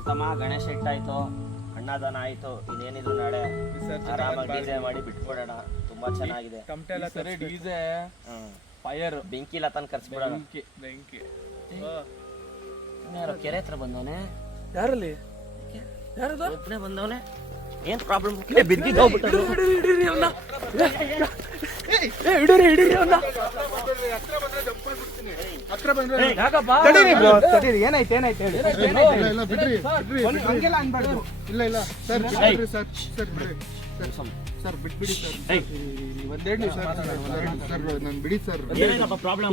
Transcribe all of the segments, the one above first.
ಅಂತಮ್ಮ ಗಣೇಶ ಇಟ್ಟಾಯ್ತು, ಅನ್ನದಾನ ಆಯ್ತು, ಇನ್ನೇನಿದ್ರು ನಾಳೆ ಆರಾಮಾಗಿ ಡಿಜೆ ಮಾಡಿ ಬಿಟ್ಕೊಡೋಣ. ತುಂಬಾ ಚೆನ್ನಾಗಿದೆ. ಡಿಜೆ ಫೈರ್ ಬೆಂಕಿ ಲತನ್ ಕರ್ಸ್ಬಿಡೋಣ. ಬೆಂಕಿ ಯಾರೋ ಕೆರೆ ಹತ್ರ ಬಂದವನೆ. ಯಾರಲ್ಲಿ ಯಾರದ ಒಬ್ಬನೇ ಬಂದವನೆ. ಏನ್ ಪ್ರಾಬ್ಲಮ್? ಬಿದ್ದಿದ್ದು ಹೋಗ್ಬಿಟ್ಟು ಏನಾಯ್ತು ಏನಾಯ್ತು ಹೇಳಿ. ಇಲ್ಲ ಇಲ್ಲ ಸರ್ ಸರ್ ಬಿಡಿ ಸರ್ ಬಿಟ್ಬಿಡಿ ಸರ್. ಒಂದೆರಡು ನಿಮಿಷ ಸರ್ ನಾನು ಬಿಡಿ ಸರ್. ಏನಪ್ಪ ಪ್ರಾಬ್ಲಮ್?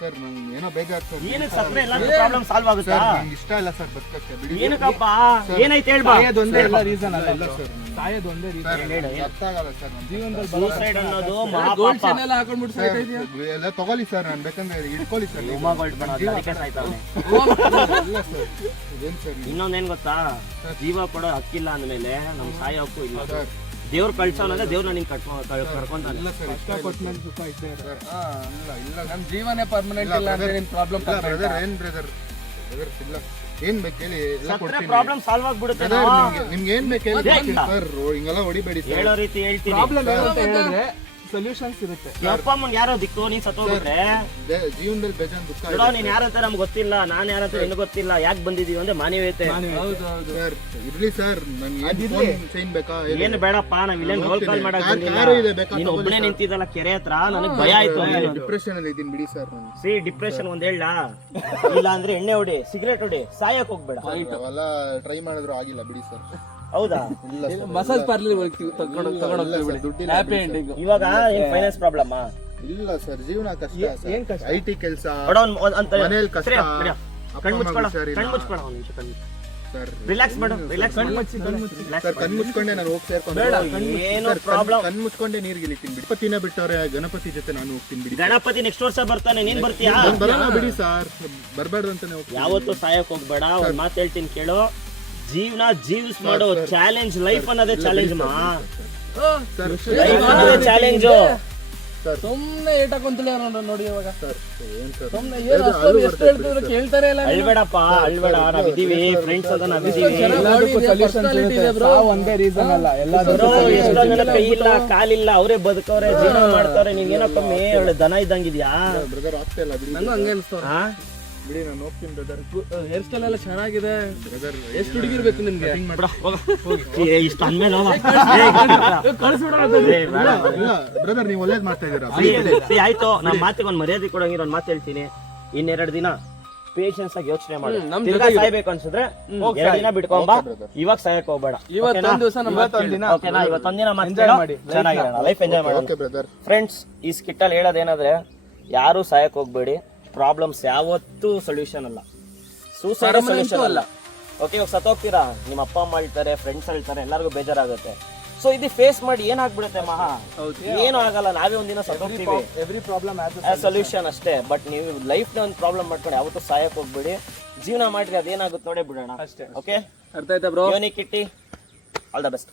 ಸರ್ ನಂಗೆ ಏನೋ ಬೇಜಾರು ಸರ್. ಏನಕ್ಕೆ ಸತ್ರೆ ಎಲ್ಲ ಪ್ರಾಬ್ಲಮ್ ಸಾಲ್ವ್ ಆಗುತ್ತಾ? ನಂಗೆ ಇಷ್ಟ ಇಲ್ಲ ಸರ್ ಬದುಕಕ್ಕೆ. ಬಿಡಿ. ಏನಕ್ಕಪ್ಪ ಏನಾಯ್ತು ಹೇಳ್ಬಾ. ಸಾಯೋದೊಂದೇ ಎಲ್ಲ ರೀಸನ್ ಅಲ್ಲ. ಇಲ್ಲ ಸರ್ ಸಾಯೋದೊಂದೇ ರೀಸನ್. ಅರ್ಥ ಆಗಲ್ಲ ಸರ್ ನನ್ನ ಜೀವನದಲ್ಲಿ. ಸೂಸೈಡ್ ಅನ್ನೋದು ಮಹಾಪಾಪ. ಗೋಲ್ಡ್ ಚೈನ್ ಎಲ್ಲ ಹಾಕೊಂಡ್ಬಿಟ್ಟು ಸಾಯ್ತಾ ಇದೆಯಾ? ಎಲ್ಲ ತಗೊಳ್ಳಿ ಸರ್, ನಾನು ಬೇಕಂದ್ರೆ ಇಟ್ಕೊಳ್ಳಿ ಸರ್. ಅದಕ್ಕೆ ಸಾಯ್ತಾವನೆ. ಇಲ್ಲ ಸರ್ ಇದೇನು ಸರ್ ಇನ್ನೊಂದೇನ್ ಗೊತ್ತಾ, ಜೀವ ಕೊಡೋ ಹಕ್ಕಿಲ್ಲ ಅಂದ್ಮೇಲೆ ನಮ್ ಸಾಯೋ ಹಕ್ಕು ಇಲ್ಲ. ಸರ್. ದೇವ್ರು ಕಳ್ಸೋನಂದ್ರೆ ದೇವ್ರನ್ನ ನಿಂಗೆ ಕರ್ಕೊಂತಾನೆ. ಇಲ್ಲ ಸರ್ ಇಷ್ಟ ಕೊಟ್ಟ ಮೇಲೆ ಸುಖ ಇದ್ದೇ ಇರುತ್ತೆ. ಇಲ್ಲ ಇಲ್ಲ ನಮ್ಮ ಜೀವನೇ ಪರ್ಮನೆಂಟ್ ಇಲ್ಲ ಅಂದ್ರೆ ನಿನ್ ಪ್ರಾಬ್ಲಮ್ ಬ್ರದರ್ ಏನ್ ಬ್ರದರ್ ಇಲ್ಲ ಏನ್ ಬೇಕು ಹೇಳಿ ಎಲ್ಲ ಕೊಡ್ತೀನಿ. ಪ್ರಾಬ್ಲಮ್ ಸಾಲ್ವ್ ಆಗ್ಬಿಡುತ್ತೆ. ನಿಮ್ಗೆ ಏನ್ ಬೇಕು ಹೇಳಿ ಸರ್. ಹಿಂಗೆಲ್ಲ ಹೊಡಿಬೇಡಿ ಸರ್. ಹೇಳೋ ರೀತಿ ಹೇಳ್ತೀನಿ. ಪ್ರಾಬ್ಲಮ್ ಏನಂತ ಹೇಳಿದ್ರೆ ಸೊಲ್ಯೂಷನ್ಸ್ ಇರುತ್ತೆ. ಅಪ್ಪ ಅಮ್ಮಂಗೆ ಯಾರೋ ದಿಕ್ಕು, ನೀನ್ ಸತ್ತೋಗ್ಬಿಟ್ರೆ ಜೀವನದಲ್ಲಿ ಬೇಜಾನ್ ದುಃಖ ನೋಡೋ, ನೀನ್ ಯಾರಂತ ನಮ್ಗೆ ಗೊತ್ತಿಲ್ಲ, ನಾನ್ ಯಾರಂತ ನಿನ್ಗೆ ಗೊತ್ತಿಲ್ಲ, ಯಾಕೆ ಬಂದಿದೀವಿ ಅಂದ್ರೆ ಮಾನವೀಯತೆ. ಸರ್ ಇರ್ಲಿ ಸರ್. ನನ್ಗೆ ಚೈನ್ ಬೇಕಾ? ಏನು ಬೇಡಪ್ಪ, ನಾವ್ ಇಲ್ಲೇನ್ ರೋಲ್ ಕಾಲ್ ಮಾಡಕ್ ಕಾರು ಇದೆ ಬೇಕಾ? ನೀನ್ ಒಬ್ಬನೇ ನಿಂತಿದ್ದಲ್ಲ ಕೆರೆ ಹತ್ರ, ನನಗ್ ಭಯ ಆಯ್ತು. ಡಿಪ್ರೆಷನ್ ಅಲ್ಲಿ ಇದ್ದೀನಿ ಬಿಡಿ ಸರ್. ನಾನು ಸಿ ಡಿಪ್ರೆಷನ್ ಒಂದ್ ಹೇಳ, ಇಲ್ಲ ಅಂದ್ರೆ ಎಣ್ಣೆ ಹೊಡಿ, ಸಿಗರೇಟ್ ಹೊಡಿ, ಸಾಯಕ್ ಹೋಗ್ಬೇಡ. ಅವೆಲ್ಲ ಟ್ರೈ ಮಾಡಿದ್ರು ಆಗಿಲ್ಲ ಬಿಡಿ ಸರ್. ಹೌದಾ? ಇಲ್ಲ ಸರ್. ಮಸಾಜ್ ಪಾರ್ಲರ್ ದುಡ್ಡಿಲ್ಲ. Happy ending. ಇವಾಗ ಏನ್ ಫೈನಾನ್ಸ್ ಪ್ರಾಬ್ಲಮ್? ಇಲ್ಲ ಸರ್ ಜೀವನ ಕಷ್ಟ ಸರ್. ಐಟಿ ಕೆಲಸ ಮನೇಲಿ ಕಷ್ಟ. ಕಣ್ ಮುಚ್ಕೊಳ್ಳೋ ಒಂದ್ ನಿಮಿಷ. ಸರ್ ರಿಲ್ಯಾಕ್ಸ್ ಮಾಡು, ರಿಲ್ಯಾಕ್ಸ್ ಸರ್ ಕಣ್ ಮುಚ್ಕೊಂಡೆ ನಾನು ಹೋಗಿ ಸೇರ್ಕೊಂಡು. ಏನು ಪ್ರಾಬ್ಲಮ್? ಕಣ್ ಮುಚ್ಕೊಂಡೆ ನೀರ್ಗೆ ಇಳಿತೀನಿ ಬಿಡಿ. ಗಣಪತಿನ ಬಿಟ್ಟವ್ರೆ, ಗಣಪತಿ ಜೊತೆ ನಾನು ಹೋಗ್ತೀನಿ ಬಿಡಿ. ಗಣಪತಿ ನೆಕ್ಸ್ಟ್ ವರ್ಷ ಬರ್ತಾನೆ, ನೀನ್ ಬರ್ತೀಯಾ? ಬರೋಣ ಬಿಡಿ ಸರ್. ಬರ್ಬಾರ್ದು ಅಂತಾನೆ ಹೋಗ್ತೀನಿ. ಯಾವತ್ತೂ ಸಾಯಕ್ ಹೋಗ್ಬೇಡ. ಒಂದ್ ಮಾತು ಹೇಳ್ತೀನಿ ಕೇಳು, ಜೀವನ ಜೀವ್ಸ್ ಮಾಡೋ ಚಾಲೆಂಜ್. ಲೈಫ್ ಅನ್ನೋದೇ ಚಾಲೆಂಜ್ ಮಾ. ಲೈಫ್ ಅನ್ನೋದೇ ಚಾಲೆಂಜು. ಸುಮ್ನೆ ಏಟ್ ಹಾಕೊಂತಲೇ ನೋಡಿ ಇವಾಗ. ಸರ್ ಏನ್ ಸರ್ ಸುಮ್ನೆ ಏನು ಅಷ್ಟೊಂದು ಎಷ್ಟು ಹೇಳ್ತಿದ್ರು ಕೇಳ್ತಾರೆ ಇಲ್ಲ. ಅಳ್ಬೇಡಪ್ಪ, ಅಳ್ಬೇಡ, ನಾವಿದೀವಿ, ಫ್ರೆಂಡ್ಸ್ ಅಂತ ನಾವಿದೀವಿ. ಒಂದೇ ರೀಸನ್ ಅಲ್ಲ, ಎಷ್ಟೋ ಜನ ಕೈ ಇಲ್ಲ ಕಾಲಿಲ್ಲ, ಅವರೇ ಬದುಕವ್ರೆ, ಜೀವನ ಮಾಡ್ತಾವ್ರೆ. ನೀನ್ ಏನೋ ಕಮ್ಮಿ ಒಳ್ಳೆ ದನ ಇದ್ದಂಗಿದ್ಯಾ? ಬ್ರದರ್ ಆಗ್ತಾ ಇಲ್ಲ ಬಿಡಿ. ನಂಗೂ ಹಂಗೆ ಅನಿಸ್ತಾವ ಬಿಡಿ, ನಾನು ಹೋಗ್ತೀನಿ ಬ್ರದರ್. ಹೇರ್ ಸ್ಟೈಲ್ ಎಲ್ಲ ಚೆನ್ನಾಗಿದೆ. ಬ್ರದರ್ ಎಷ್ಟು ಹುಡುಗಿರ್ಬೇಕು ನಿಮ್ಗೆ? ಇಷ್ಟ ಅಂದ್ಮೇಲೆ ಇಲ್ಲ ಬ್ರದರ್ ನೀವು ಒಳ್ಳೇದ್ ಮಾಡ್ತಾ ಇದೀರಾ. ಆಯ್ತು, ನಮ್ ಮಾತಿಗೆ ಒಂದ್ ಮರ್ಯಾದೆ ಕೊಡಂಗಿರೋ ಒಂದ್ ಮಾತು ಹೇಳ್ತೀನಿ. ಇನ್ನೆರಡು ದಿನ ಪೇಷನ್ಸ್ ಆಗಿ ಯೋಚನೆ ಮಾಡಿ, ಸಾಯ್ಬೇಕು ಅನ್ಸಿದ್ರೆ 2 ದಿನ ಬಿಟ್ಕೊಂಬ. ಇವಾಗ ಸಾಯಕ್ ಹೋಗ್ಬೇಡ. ಇವತ್ತೊಂದ್ ದಿವಸ ಓಕೆನಾ? ಇವತ್ತೊಂದಿನ ಮಾಡಿ ಚೆನ್ನಾಗಿರೋಣ, ಲೈಫ್ ಎಂಜಾಯ್ ಮಾಡೋಣ. ಫ್ರೆಂಡ್ಸ್, ಈ ಸ್ಕಿಟ್ ಅಲ್ಲಿ ಹೇಳೋದೇನಾದ್ರೆ, ಯಾರು ಸಾಯಕ್ ಹೋಗ್ಬೇಡಿ. ಪ್ರಾಬ್ಲಮ್ಸ್ ಯಾವತ್ತೂ ಸೊಲ್ಯೂಷನ್ ಅಲ್ಲ, ಸೂಸೈಡ್ ಸೊಲ್ಯೂಷನ್ ಅಲ್ಲ. ಓಕೆ, ಇವಾಗ ಸತ್ತೋಗ್ತೀರಾ, ನಿಮ್ಮ ಅಪ್ಪ ಅಮ್ಮ ಹೇಳ್ತಾರೆ, ಫ್ರೆಂಡ್ಸ್ ಹೇಳ್ತಾರೆ, ಎಲ್ಲರಿಗೂ ಬೇಜಾರಾಗುತ್ತೆ. ಸೊ ಇದು ಫೇಸ್ ಮಾಡಿ ಏನಾಗ್ಬಿಡುತ್ತೆ ಮಹಾ, ಏನು ಆಗಲ್ಲ. ನಾವೇ ಒಂದಿನ ಸತ್ತೋಗ್ತೀವಿ, ಎವ್ರಿ ಪ್ರಾಬ್ಲಮ್ ಸೊಲ್ಯೂಷನ್ ಅಷ್ಟೇ. ಬಟ್ ನೀವು ಲೈಫ್ ನ ಒಂದು ಪ್ರಾಬ್ಲಮ್ ಮಾಡ್ಕೊಂಡು ಯಾವತ್ತೂ ಸಾಯಕ್ ಹೋಗ್ಬೇಡಿ. ಜೀವನ ಮಾಡ್ರಿ, ಅದೇನಾಗುತ್ತೆ ನೋಡೇ ಬಿಡೋಣ ಅಷ್ಟೇ. ಓಕೆ, ಅರ್ಥ ಆಯ್ತಾ ಬ್ರೋ? ಯೋನಿ ಕಿಟ್ಟಿ, ಆಲ್ ದ ಬೆಸ್ಟ್.